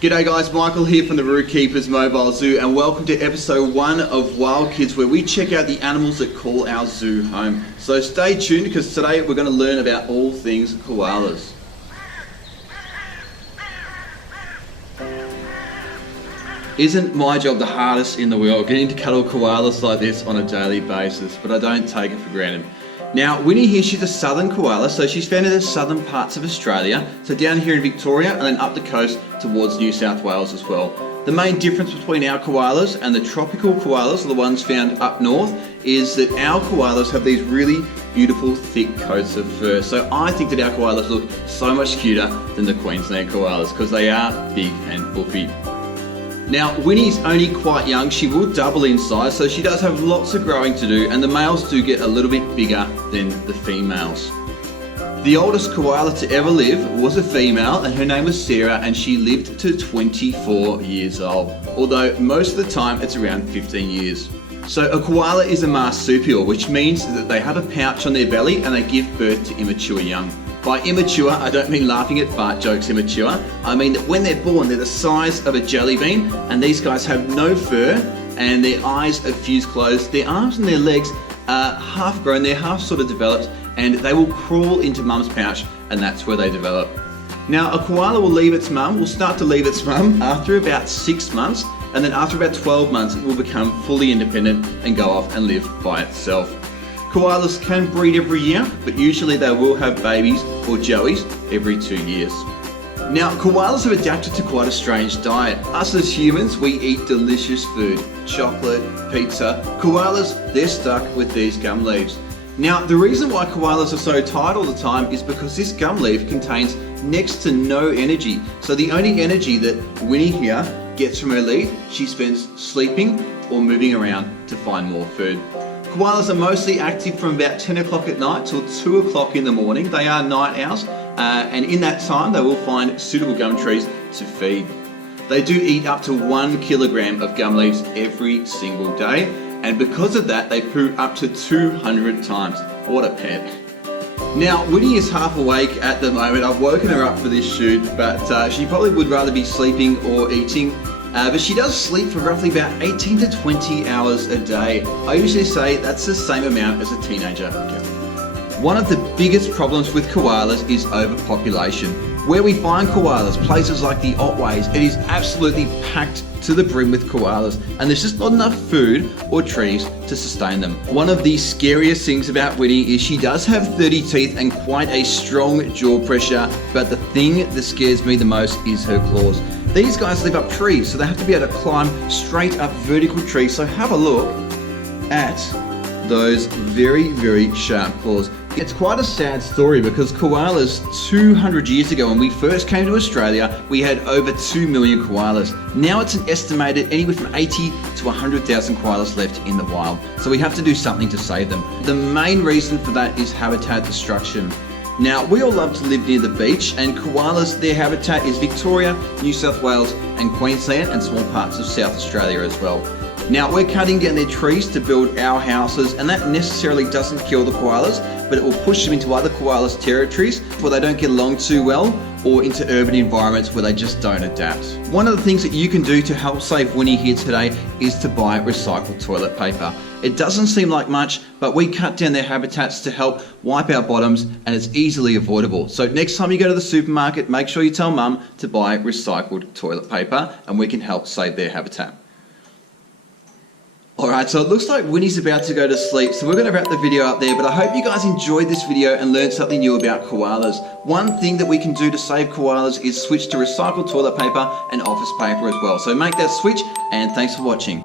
G'day guys, Michael here from the Rookeepers Mobile Zoo and welcome to episode 1 of Wild Kids, where we check out the animals that call our zoo home. So stay tuned because today we're going to learn about all things koalas. Isn't my job the hardest in the world, getting to cuddle koalas like this on a daily basis, but I don't take it for granted. Now, Winnie here, she's a southern koala, so she's found in the southern parts of Australia, so down here in Victoria and then up the coast towards New South Wales as well. The main difference between our koalas and the tropical koalas, the ones found up north, is that our koalas have these really beautiful thick coats of fur. So I think that our koalas look so much cuter than the Queensland koalas because they are big and buffy. Now, Winnie's only quite young. She will double in size, so she does have lots of growing to do, and the males do get a little bit bigger than the females. The oldest koala to ever live was a female, and her name was Sarah, and she lived to 24 years old, although most of the time it's around 15 years. So a koala is a marsupial, which means that they have a pouch on their belly and they give birth to immature young. By immature, I don't mean laughing at fart jokes immature. I mean that when they're born, they're the size of a jelly bean, and these guys have no fur, and their eyes are fused closed. Their arms and their legs are half grown, they're half sort of developed, and they will crawl into mum's pouch, and that's where they develop. Now, a koala will start to leave its mum after about 6 months, and then after about 12 months, it will become fully independent and go off and live by itself. Koalas can breed every year, but usually they will have babies or joeys every 2 years. Now, koalas have adapted to quite a strange diet. Us as humans, we eat delicious food, chocolate, pizza. Koalas, they're stuck with these gum leaves. Now, the reason why koalas are so tired all the time is because this gum leaf contains next to no energy. So the only energy that Winnie here gets from her leaf, she spends sleeping or moving around to find more food. Koalas are mostly active from about 10 o'clock at night till 2 o'clock in the morning. They are night owls, and in that time they will find suitable gum trees to feed. They do eat up to 1 kilogram of gum leaves every single day, and because of that they poo up to 200 times. What a pet. Now, Winnie is half awake at the moment. I've woken her up for this shoot, but she probably would rather be sleeping or eating. But she does sleep for roughly about 18 to 20 hours a day. I usually say that's the same amount as a teenager. One of the biggest problems with koalas is overpopulation. Where we find koalas, places like the Otways, it is absolutely packed to the brim with koalas, and there's just not enough food or trees to sustain them. One of the scariest things about Winnie is she does have 30 teeth and quite a strong jaw pressure, but the thing that scares me the most is her claws. These guys live up trees, so they have to be able to climb straight up vertical trees. So have a look at those very, very sharp claws. It's quite a sad story because koalas 200 years ago, when we first came to Australia, we had over 2 million koalas. Now it's an estimated anywhere from 80 to 100,000 koalas left in the wild. So we have to do something to save them. The main reason for that is habitat destruction. Now, we all love to live near the beach, and koalas, their habitat is Victoria, New South Wales and Queensland, and small parts of South Australia as well. Now, we're cutting down their trees to build our houses, and that necessarily doesn't kill the koalas, but it will push them into other koalas' territories where they don't get along too well, or into urban environments where they just don't adapt. One of the things that you can do to help save Winnie here today is to buy recycled toilet paper. It doesn't seem like much, but we cut down their habitats to help wipe our bottoms, and it's easily avoidable. So next time you go to the supermarket, make sure you tell mum to buy recycled toilet paper, and we can help save their habitat. Alright, so it looks like Winnie's about to go to sleep, so we're going to wrap the video up there, but I hope you guys enjoyed this video and learned something new about koalas. One thing that we can do to save koalas is switch to recycled toilet paper and office paper as well. So make that switch, and thanks for watching.